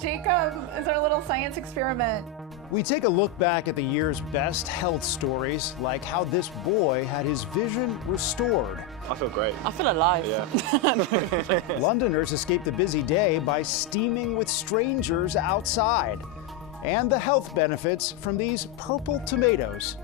Jacob is our little science experiment. We take a look back at the year's best health stories, like how this boy had his vision restored. I feel great. I feel alive. Yeah. Londoners escaped the busy day by steaming with strangers outside. And the health benefits from these purple tomatoes.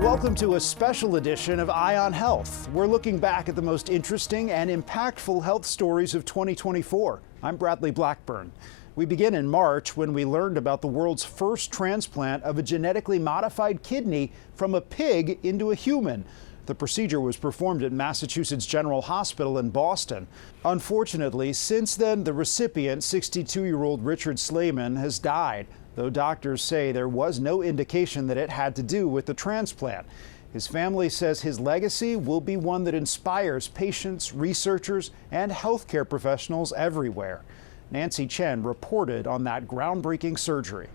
Welcome to a special edition of Eye on Health. We're looking back at the most interesting and impactful health stories of 2024. I'm Bradley Blackburn. We begin in March when we learned about the world's first transplant of a genetically modified kidney from a pig into a human. The procedure was performed at Massachusetts General Hospital in Boston. Unfortunately, since then, the recipient, 62-year-old Richard Slayman, has died, though doctors say there was no indication that it had to do with the transplant. His family says his legacy will be one that inspires patients, researchers, and healthcare professionals everywhere. Nancy Chen reported on that groundbreaking surgery.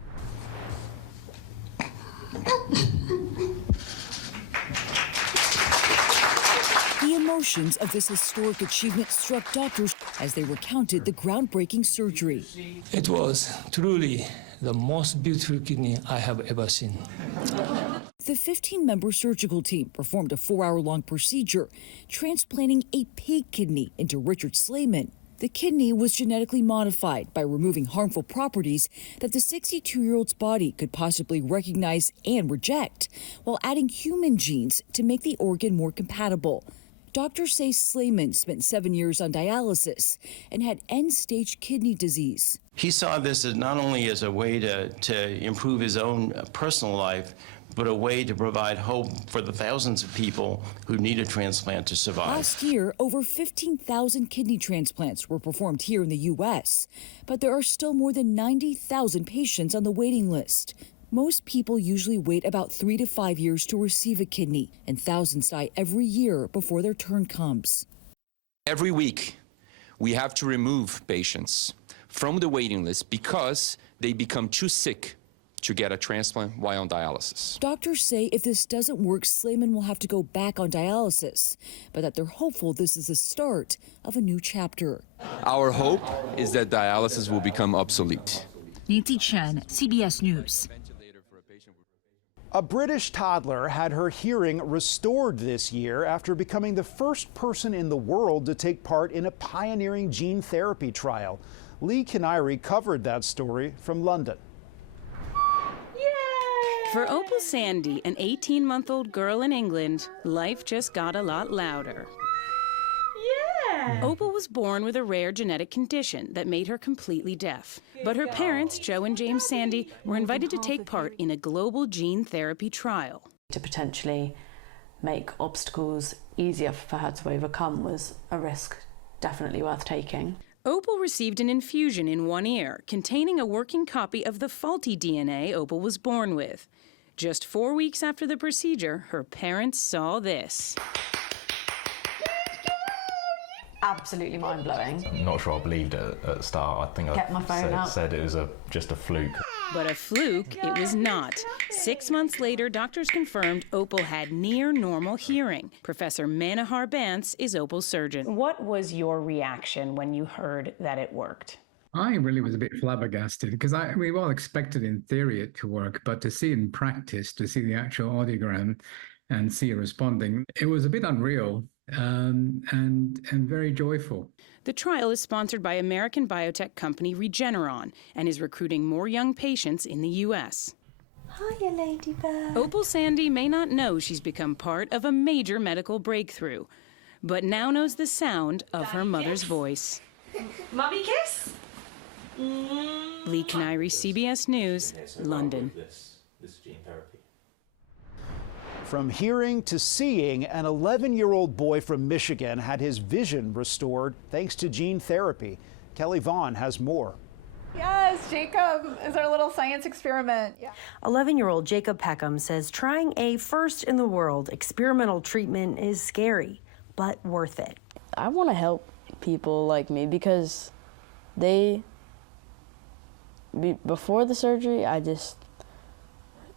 The emotions of this historic achievement struck doctors as they recounted the groundbreaking surgery. It was truly the most beautiful kidney I have ever seen. The 15-member surgical team performed a 4-hour-long procedure, transplanting a pig kidney into Richard Slayman. The kidney was genetically modified by removing harmful properties that the 62-year-old's body could possibly recognize and reject, while adding human genes to make the organ more compatible. Doctors say Slayman spent 7 years on dialysis and had end-stage kidney disease. He saw this as not only as a way to improve his own personal life, but a way to provide hope for the thousands of people who need a transplant to survive. Last year, over 15,000 kidney transplants were performed here in the U.S., but there are still more than 90,000 patients on the waiting list. Most people usually wait about 3 to 5 years to receive a kidney, and thousands die every year before their turn comes. Every week, we have to remove patients from the waiting list because they become too sick to get a transplant while on dialysis. Doctors say if this doesn't work, Slayman will have to go back on dialysis, but that they're hopeful this is the start of a new chapter. Our hope is that dialysis will become obsolete. Nancy Chen, CBS News. A British toddler had her hearing restored this year after becoming the first person in the world to take part in a pioneering gene therapy trial. Lee Canary covered that story from London. For Opal Sandy, an 18-month-old girl in England, life just got a lot louder. Opal was born with a rare genetic condition that made her completely deaf. But her parents, Joe and James Sandy, were invited to take part in a global gene therapy trial. To potentially make obstacles easier for her to overcome was a risk definitely worth taking. Opal received an infusion in one ear containing a working copy of the faulty DNA Opal was born with. Just 4 weeks after the procedure, her parents saw this. Absolutely mind-blowing. I'm not sure I believed it at the start. I think I said it was just a fluke. But a fluke it was not. 6 months later, doctors confirmed Opal had near normal hearing. Professor Manohar Bance is Opal's surgeon. What was your reaction when you heard that it worked? I really was a bit flabbergasted because we all expected in theory it to work, but to see it in practice, to see the actual audiogram and see it responding, it was a bit unreal. And very joyful. The trial is sponsored by American biotech company Regeneron and is recruiting more young patients in the U.S. Hiya, Ladybird. Opal Sandy may not know she's become part of a major medical breakthrough, but now knows the sound of her mother's voice. Mommy kiss? Lee Canary, CBS News, London. This gene therapy. From hearing to seeing, an 11-year-old boy from Michigan had his vision restored thanks to gene therapy. Kelly Vaughn has more. Yes, Jacob is our little science experiment. 11-year-old Jacob Peckham says trying a first-in-the-world experimental treatment is scary, but worth it. I want to help people like me because before the surgery, and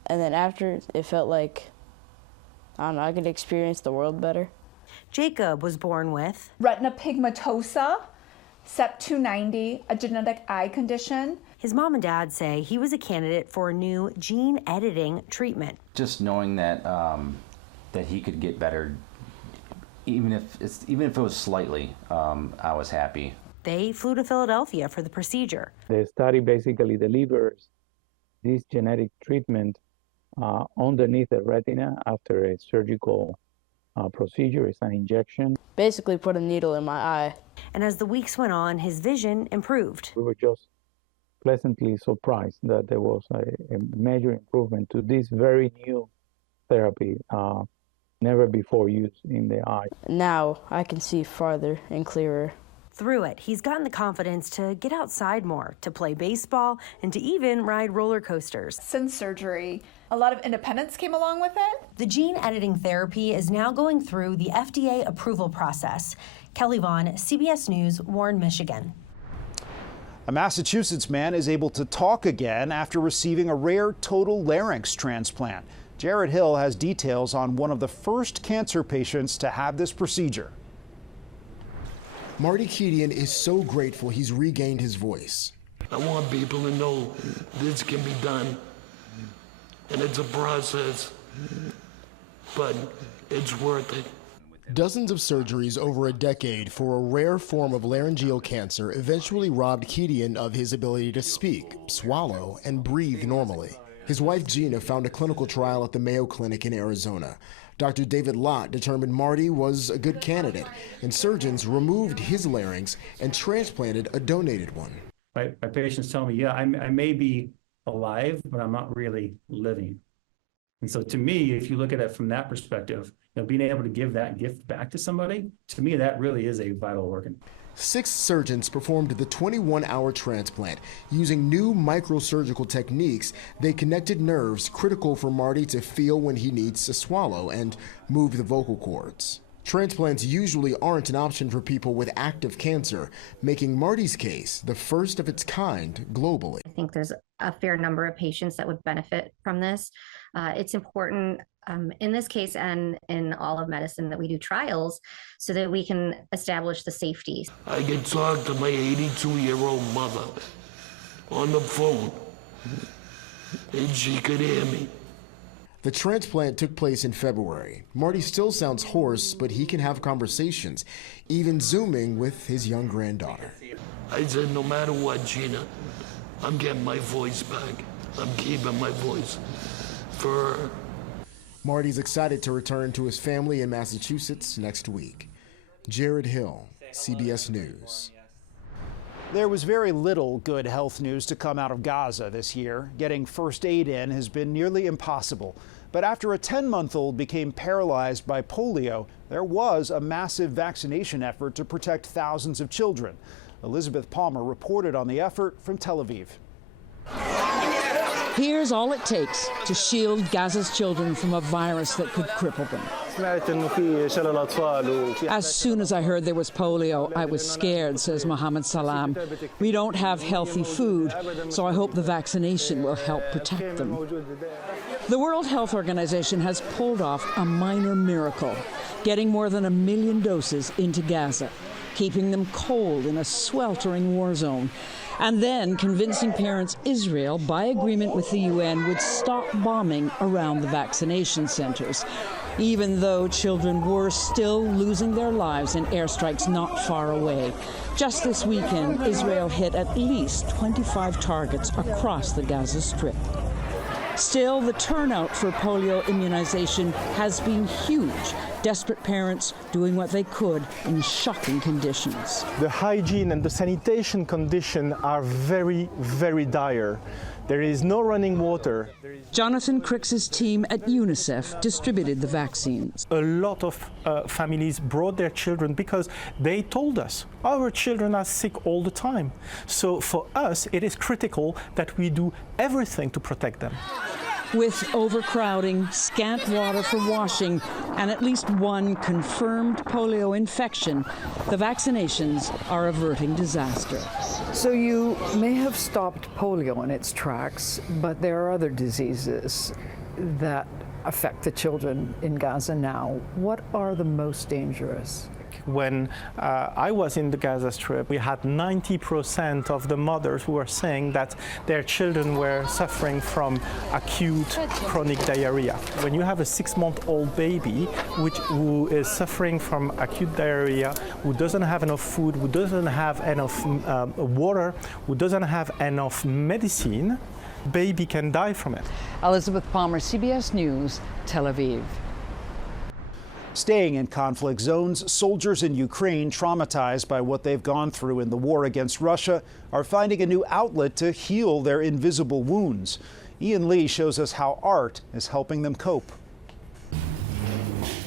then after, it felt like, I don't know, I could experience the world better. Jacob was born with retina pigmentosa, CEP290, a genetic eye condition. His mom and dad say he was a candidate for a new gene editing treatment. Just knowing that that he could get better, even if it was slightly, I was happy. They flew to Philadelphia for the procedure. The study basically delivers this genetic treatment underneath the retina after a surgical procedure. It's an injection. Basically put a needle in my eye. And as the weeks went on, his vision improved. We were just pleasantly surprised that there was a major improvement to this very new therapy, never before used in the eye. Now I can see farther and clearer. Through it, he's gotten the confidence to get outside more, to play baseball, and to even ride roller coasters. Since surgery, a lot of independence came along with it. The gene editing therapy is now going through the FDA approval process. Kelly Vaughn, CBS News, Warren, Michigan. A Massachusetts man is able to talk again after receiving a rare total larynx transplant. Jared Hill has details on one of the first cancer patients to have this procedure. Marty Kedian is so grateful he's regained his voice. I want people to know this can be done, and it's a process, but it's worth it. Dozens of surgeries over a decade for a rare form of laryngeal cancer eventually robbed Kedian of his ability to speak, swallow, and breathe normally. His wife Gina found a clinical trial at the Mayo Clinic in Arizona. Dr. David Lott determined Marty was a good candidate, and surgeons removed his larynx and transplanted a donated one. My patients tell me, yeah, I may be alive, but I'm not really living. And so to me, if you look at it from that perspective, being able to give that gift back to somebody, to me, that really is a vital organ. 6 surgeons performed the 21-hour transplant. Using new microsurgical techniques, they connected nerves critical for Marty to feel when he needs to swallow and move the vocal cords. Transplants usually aren't an option for people with active cancer, making Marty's case the first of its kind globally. I think there's a fair number of patients that would benefit from this. It's important in this case and in all of medicine that we do trials so that we can establish the safety. I can talk to my 82-year-old mother on the phone, and she could hear me. The transplant took place in February. Marty still sounds hoarse, but he can have conversations, even Zooming with his young granddaughter. I said, no matter what, Gina, I'm getting my voice back. I'm keeping my voice for her. Marty's excited to return to his family in Massachusetts next week. Jared Hill, CBS News. There was very little good health news to come out of Gaza this year. Getting first aid in has been nearly impossible. But after a 10-month-old became paralyzed by polio, there was a massive vaccination effort to protect thousands of children. Elizabeth Palmer reported on the effort from Tel Aviv. Here's all it takes to shield Gaza's children from a virus that could cripple them. As soon as I heard there was polio, I was scared, says Mohammed Salam. We don't have healthy food, so I hope the vaccination will help protect them. The World Health Organization has pulled off a minor miracle, getting more than 1 million doses into Gaza, keeping them cold in a sweltering war zone, and then convincing parents Israel, by agreement with the UN, would stop bombing around the vaccination centers, even though children were still losing their lives in airstrikes not far away. Just this weekend, Israel hit at least 25 targets across the Gaza Strip. Still, the turnout for polio immunization has been huge. Desperate parents doing what they could in shocking conditions. The hygiene and the sanitation conditions are very, very dire. There is no running water. Jonathan Crick's team at UNICEF distributed the vaccines. A lot of families brought their children because they told us our children are sick all the time. So for us, it is critical that we do everything to protect them. With overcrowding, scant water for washing, and at least one confirmed polio infection, the vaccinations are averting disaster. So you may have stopped polio in its tracks, but there are other diseases that affect the children in Gaza now. What are the most dangerous? When I was in the Gaza Strip, we had 90% of the mothers who were saying that their children were suffering from acute chronic diarrhea. When you have a 6-month-old baby who is suffering from acute diarrhea, who doesn't have enough food, who doesn't have enough water, who doesn't have enough medicine, baby can die from it. Elizabeth Palmer, CBS News, Tel Aviv. Staying in conflict zones, soldiers in Ukraine, traumatized by what they've gone through in the war against Russia, are finding a new outlet to heal their invisible wounds. Ian Lee shows us how art is helping them cope.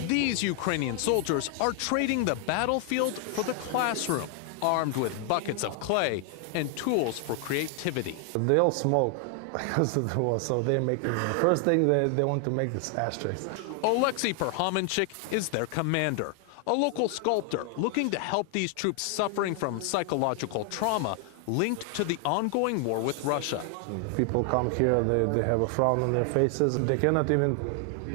These Ukrainian soldiers are trading the battlefield for the classroom, armed with buckets of clay and tools for creativity. They all smoke because of the war, so they're making the first thing they want to make is ashtrays. Oleksiy Perhomenchik is their commander, a local sculptor looking to help these troops suffering from psychological trauma linked to the ongoing war with Russia. People come here, they have a frown on their faces. They cannot even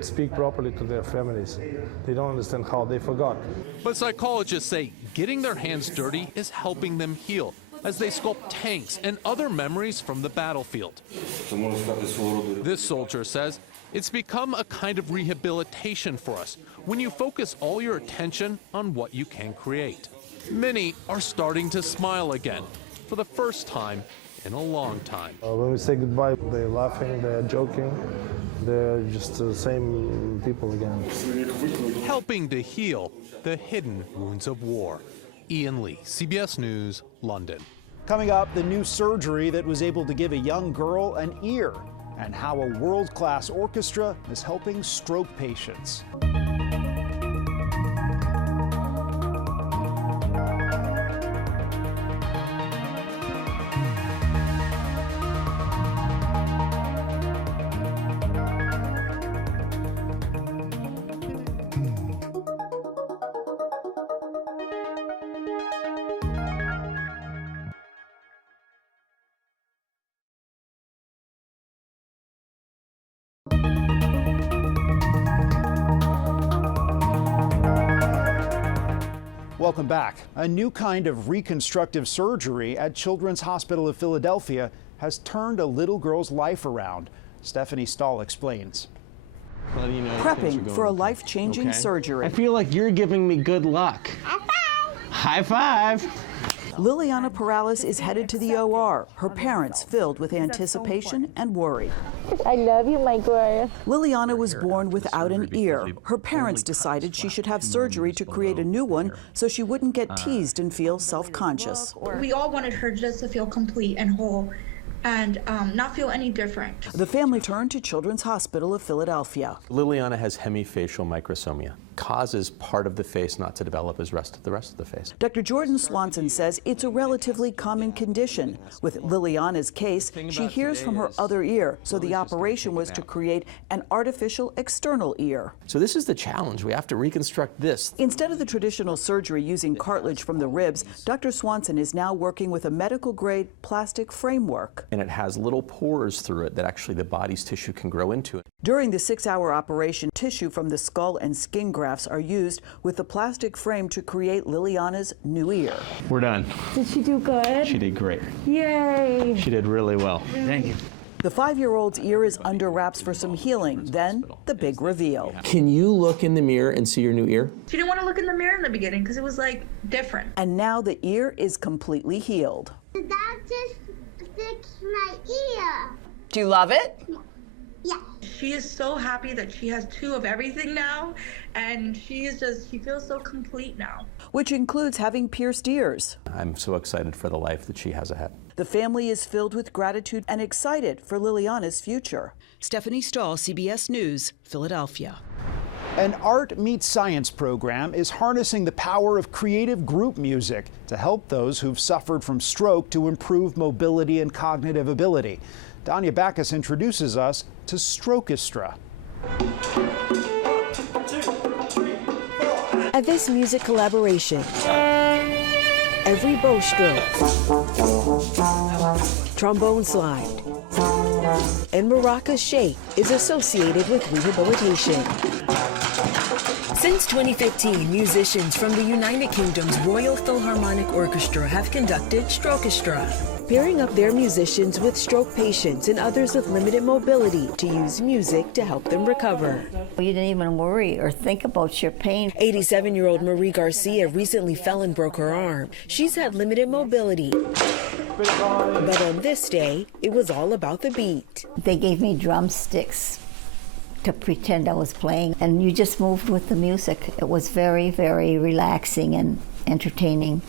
speak properly to their families. They don't understand how they forgot. But psychologists say getting their hands dirty is helping them heal as they sculpt tanks and other memories from the battlefield. This soldier says it's become a kind of rehabilitation for us when you focus all your attention on what you can create. Many are starting to smile again for the first time in a long time. When we say goodbye, they're laughing, they're joking, they're just the same people again. Helping to heal the hidden wounds of war. Ian Lee, CBS News, London. Coming up, the new surgery that was able to give a young girl an ear, and how a world-class orchestra is helping stroke patients. Welcome back. A new kind of reconstructive surgery at Children's Hospital of Philadelphia has turned a little girl's life around. Stephanie Stahl explains. Prepping for a life-changing surgery. I feel like you're giving me good luck. High five! Liliana Perales is headed to the OR, her parents filled with anticipation and worry. I love you, my girl. Liliana was born without an ear. Her parents decided she should have surgery to create a new one so she wouldn't get teased and feel self-conscious. We all wanted her just to feel complete and whole and not feel any different. The family turned to Children's Hospital of Philadelphia. Liliana has hemifacial microsomia, causes part of the face not to develop as the rest of the face. Dr. Jordan Swanson says it's a relatively common condition. With Liliana's case, she hears from her other ear, so the operation was to create an artificial external ear. So this is the challenge. We have to reconstruct this. Instead of the traditional surgery using cartilage from the ribs, Dr. Swanson is now working with a medical-grade plastic framework. And it has little pores through it that actually the body's tissue can grow into. During the 6-hour operation, tissue from the skull and skin grafts are used with the plastic frame to create Liliana's new ear. We're done. Did she do good? She did great. Yay! She did really well. Thank you. The 5-year-old's ear is under wraps for some healing, then the big reveal. Can you look in the mirror and see your new ear? She didn't want to look in the mirror in the beginning because it was like different. And now the ear is completely healed. The doctor fixed my ear. Do you love it? Yeah. She is so happy that she has 2 of everything now, and she feels so complete now. Which includes having pierced ears. I'm so excited for the life that she has ahead. The family is filled with gratitude and excited for Liliana's future. Stephanie Stahl, CBS News, Philadelphia. An Art Meets Science program is harnessing the power of creative group music to help those who've suffered from stroke to improve mobility and cognitive ability. Danya Backus introduces us to Strokeistra. At this music collaboration, every bow stroke, trombone slide, And maraca shake is associated with rehabilitation. Since 2015, musicians from the United Kingdom's Royal Philharmonic Orchestra have conducted Strokestra, pairing up their musicians with stroke patients and others with limited mobility to use music to help them recover. You didn't even worry or think about your pain. 87-year-old Marie Garcia recently fell and broke her arm. She's had limited mobility. But on this day, it was all about the beat. They gave me drumsticks to pretend I was playing, and you just moved with the music. It was very, very relaxing and entertaining.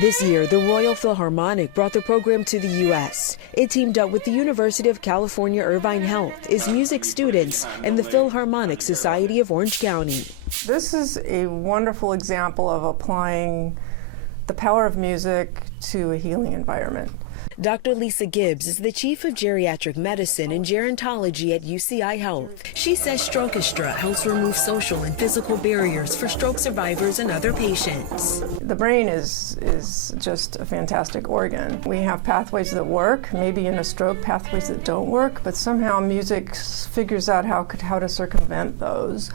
This year, the Royal Philharmonic brought the program to the U.S. It teamed up with the University of California Irvine Health, its music students, and the Philharmonic Society of Orange County. This is a wonderful example of applying the power of music to a healing environment. Dr. Lisa Gibbs is the chief of geriatric medicine and gerontology at UCI Health. She says Strokestra helps remove social and physical barriers for stroke survivors and other patients. The brain is just a fantastic organ. We have pathways that work, maybe in a stroke pathways that don't work, but somehow music figures out how to circumvent those.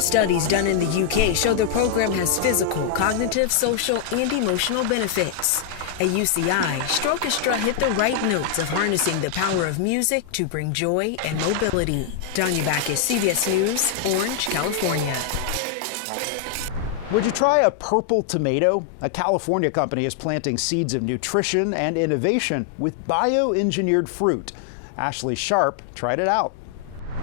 Studies done in the UK show the program has physical, cognitive, social, and emotional benefits. At UCI, Strokestra hit the right notes of harnessing the power of music to bring joy and mobility. Tanya Backus, CBS News, Orange, California. Would you try a purple tomato? A California company is planting seeds of nutrition and innovation with bioengineered fruit. Ashley Sharp tried it out.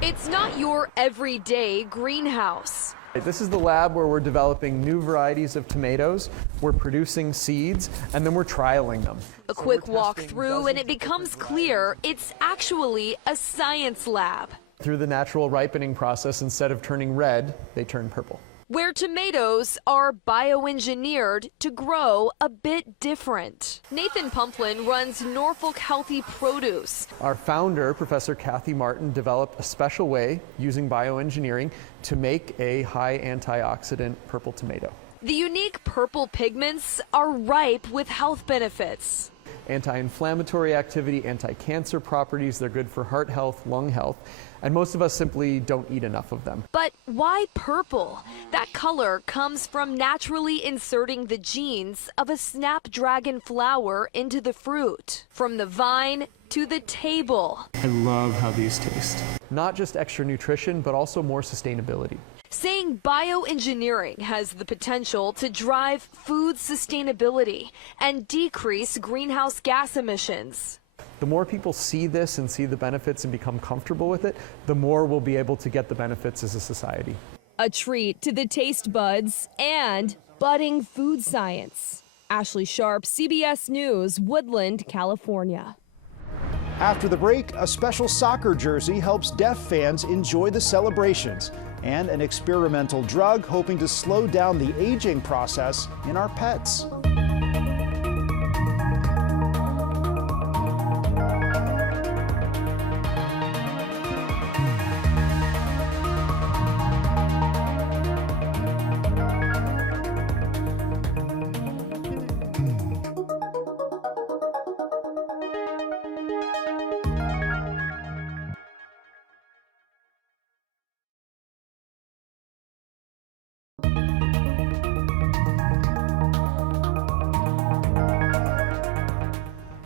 It's not your everyday greenhouse. This is the lab where we're developing new varieties of tomatoes, we're producing seeds, and then we're trialing them. A quick walk through and it becomes clear it's actually a science lab. Through the natural ripening process, instead of turning red, they turn purple. Where tomatoes are bioengineered to grow a bit different. Nathan Pumplin runs Norfolk Healthy Produce. Our founder, Professor Kathy Martin, developed a special way using bioengineering to make a high antioxidant purple tomato. The unique purple pigments are ripe with health benefits. Anti-inflammatory activity, anti-cancer properties, they're good for heart health, lung health, and most of us simply don't eat enough of them. But why purple? That color comes from naturally inserting the genes of a snapdragon flower into the fruit, from the vine to the table. I love how these taste. Not just extra nutrition, but also more sustainability. Saying bioengineering has the potential to drive food sustainability and decrease greenhouse gas emissions. The more people see this and see the benefits and become comfortable with it, the more we'll be able to get the benefits as a society. A treat to the taste buds and budding food science. Ashley Sharp, CBS News, Woodland, California. After the break, a special soccer jersey helps deaf fans enjoy the celebrations, and an experimental drug hoping to slow down the aging process in our pets.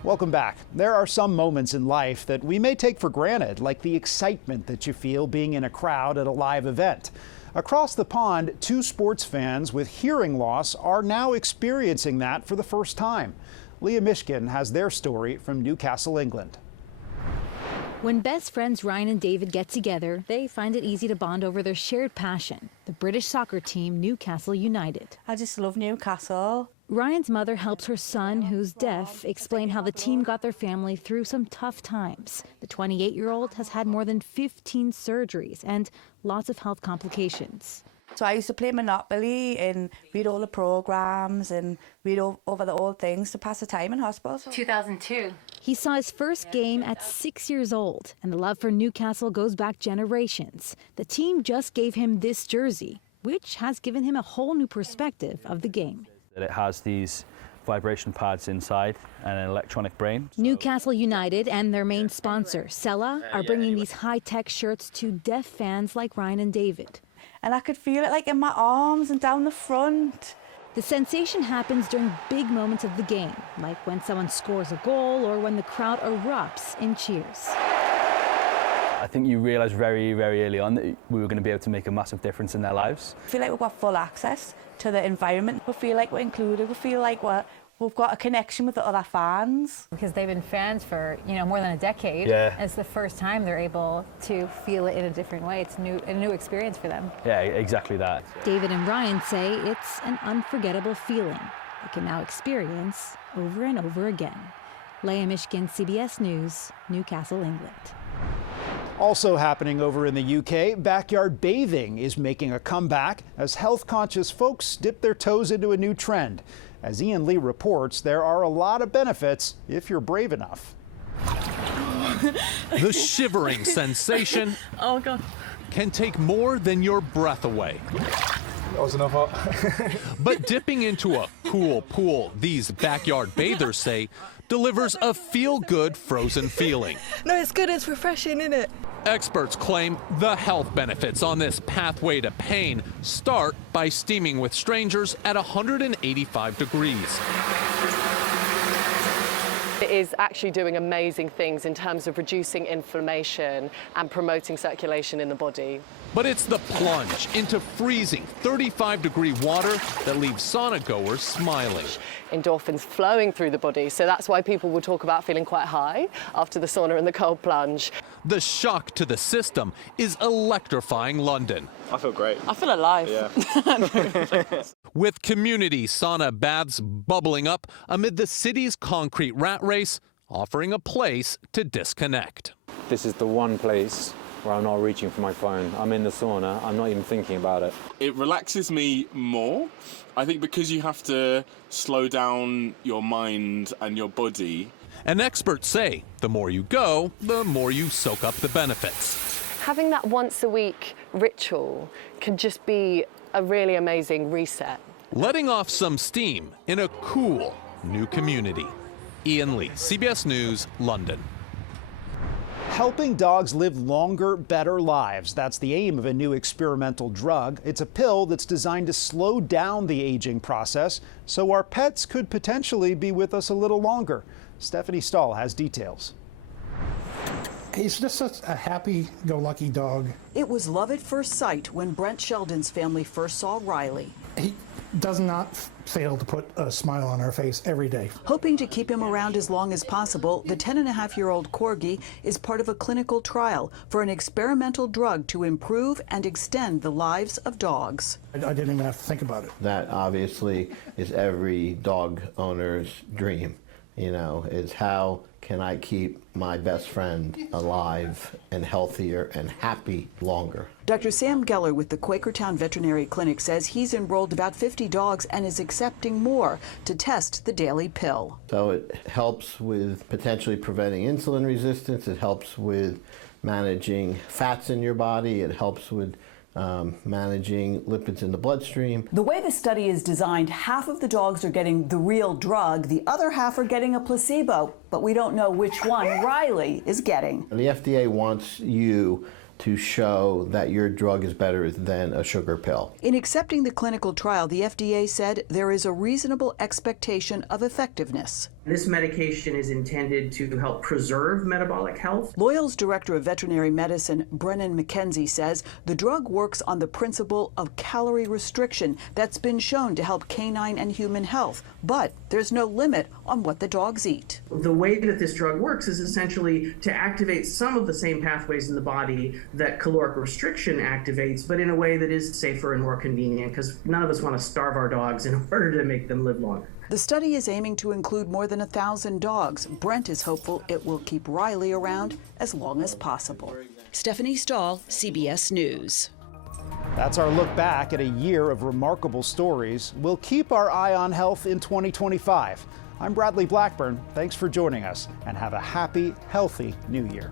Welcome back. There are some moments in life that we may take for granted, like the excitement that you feel being in a crowd at a live event. Across the pond, two sports fans with hearing loss are now experiencing that for the first time. Leah Mishkin has their story from Newcastle, England. When best friends Ryan and David get together, they find it easy to bond over their shared passion, the British soccer team Newcastle United. I just love Newcastle. Ryan's mother helps her son, who's deaf, explain how the team got their family through some tough times. The 28-year-old has had more than 15 surgeries and lots of health complications. So I used to play Monopoly and read all the programs and read over the old things to pass the time in hospital. 2002. He saw his first game at 6 years old, and the love for Newcastle goes back generations. The team just gave him this jersey, which has given him a whole new perspective of the game. It has these vibration pads inside and an electronic brain. Newcastle United and their main sponsor, Sella, are bringing these high-tech shirts to deaf fans like Ryan and David. And I could feel it like in my arms and down the front. The sensation happens during big moments of the game, like when someone scores a goal or when the crowd erupts in cheers. I think you realise very, very early on that we were going to be able to make a massive difference in their lives. I feel like we've got full access to the environment. We feel like we're included. We feel like we've got a connection with the other fans. Because they've been fans for, more than a decade. Yeah. It's the first time they're able to feel it in a different way. It's a new experience for them. Yeah, exactly that. David and Ryan say it's an unforgettable feeling they can now experience over and over again. Leah Mishkin, CBS News, Newcastle, England. Also happening over in the UK, backyard bathing is making a comeback as health-conscious folks dip their toes into a new trend. As Ian Lee reports, there are a lot of benefits if you're brave enough. The shivering sensation Oh, God. can take more than your breath away. That was enough hot. But dipping into a cool pool, these backyard bathers say, delivers a feel-good frozen feeling. No, it's good. It's refreshing, isn't it? Experts claim the health benefits on this pathway to pain start by steaming with strangers at 185 degrees. It is actually doing amazing things in terms of reducing inflammation and promoting circulation in the body. But it's the plunge into freezing 35-degree water that leaves sauna goers smiling. Endorphins flowing through the body, so that's why people will talk about feeling quite high after the sauna and the cold plunge. The shock to the system is electrifying London. I feel great. I feel alive. Yeah. With community sauna baths bubbling up amid the city's concrete rat race, offering a place to disconnect. This is the one place where I'm not reaching for my phone. I'm in the sauna, I'm not even thinking about it. It relaxes me more. I think because you have to slow down your mind and your body. And experts say the more you go, the more you soak up the benefits. Having that once a week ritual can just be a really amazing reset. Letting off some steam in a cool new community. Ian Lee, CBS News, London. Helping dogs live longer, better lives. That's the aim of a new experimental drug. It's a pill that's designed to slow down the aging process so our pets could potentially be with us a little longer. Stephanie Stahl has details. He's just a happy-go-lucky dog. It was love at first sight when Brent Sheldon's family first saw Riley. He does not fail to put a smile on our face every day. Hoping to keep him around as long as possible, the 10-and-a-half-year-old Corgi is part of a clinical trial for an experimental drug to improve and extend the lives of dogs. I didn't even have to think about it. That obviously is every dog owner's dream, is how can I keep my best friend alive and healthier and happy longer. Dr. Sam Geller with the Quakertown Veterinary Clinic says he's enrolled about 50 dogs and is accepting more to test the daily pill. So it helps with potentially preventing insulin resistance, it helps with managing fats in your body, it helps with managing lipids in the bloodstream. The way the study is designed, half of the dogs are getting the real drug, the other half are getting a placebo, but we don't know which one Riley is getting. The FDA wants you to show that your drug is better than a sugar pill. In accepting the clinical trial, the FDA said there is a reasonable expectation of effectiveness. This medication is intended to help preserve metabolic health. Loyal's director of veterinary medicine, Brennan McKenzie, says the drug works on the principle of calorie restriction that's been shown to help canine and human health, but there's no limit on what the dogs eat. The way that this drug works is essentially to activate some of the same pathways in the body that caloric restriction activates, but in a way that is safer and more convenient, because none of us want to starve our dogs in order to make them live longer. The study is aiming to include more than 1,000 dogs. Brent is hopeful it will keep Riley around as long as possible. Stephanie Stahl, CBS News. That's our look back at a year of remarkable stories. We'll keep our eye on health in 2025. I'm Bradley Blackburn. Thanks for joining us, and have a happy, healthy new year.